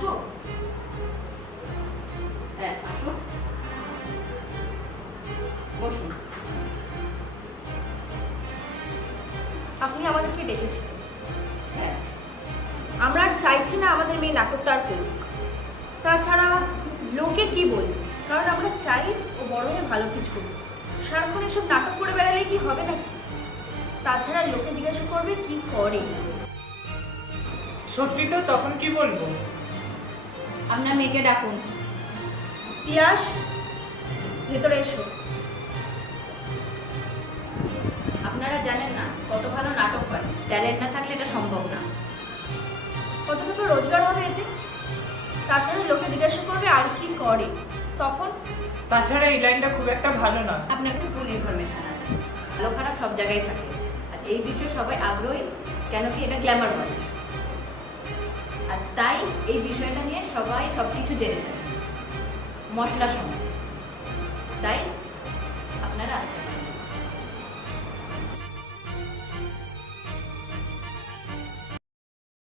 আসবো? হ্যাঁ আসুন, বসুন। আপনি আমাদেরকে ডেকেছিলেন। হ্যাঁ, আমরা আর চাইছি না আমাদের মেয়ে নাটকটা আর করুক। তাছাড়া লোকে কি বলবে, কারণ আমরা চাই ও বড় হয়ে ভালো কিছু করুক। সারাক্ষণ এসব নাটক করে বেড়ালে কি হবে নাকি? তাছাড়া লোকে জিজ্ঞাসা করবে কি করে। সত্যি তো, তখন কি বলবো? আপনার মেয়েকে ডাকুন। তিয়াস, ভেতরে এসো। আপনারা জানেন না কত ভালো নাটক হয়, ট্যালেন্ট না থাকলে এটা সম্ভব না। কত টাকা রোজগার হবে এতে? তাছাড়া লোকে জিজ্ঞাসা করবে আর কি করে, তখন তাছাড়া এই লাইনটা খুব একটা ভালো না। আপনার কাছে ভুল ইনফরমেশন আছে। ভালো খারাপ সব জায়গায় থাকে, আর এই বিষয়ে সবাই আগ্রহী, কেন কি এটা গ্ল্যামার ওয়ার্ল্ড। আর তাই এই বিষয়টা নিয়ে সবাই সব কিছু জেনে যায়, মশলা সমেত। তাই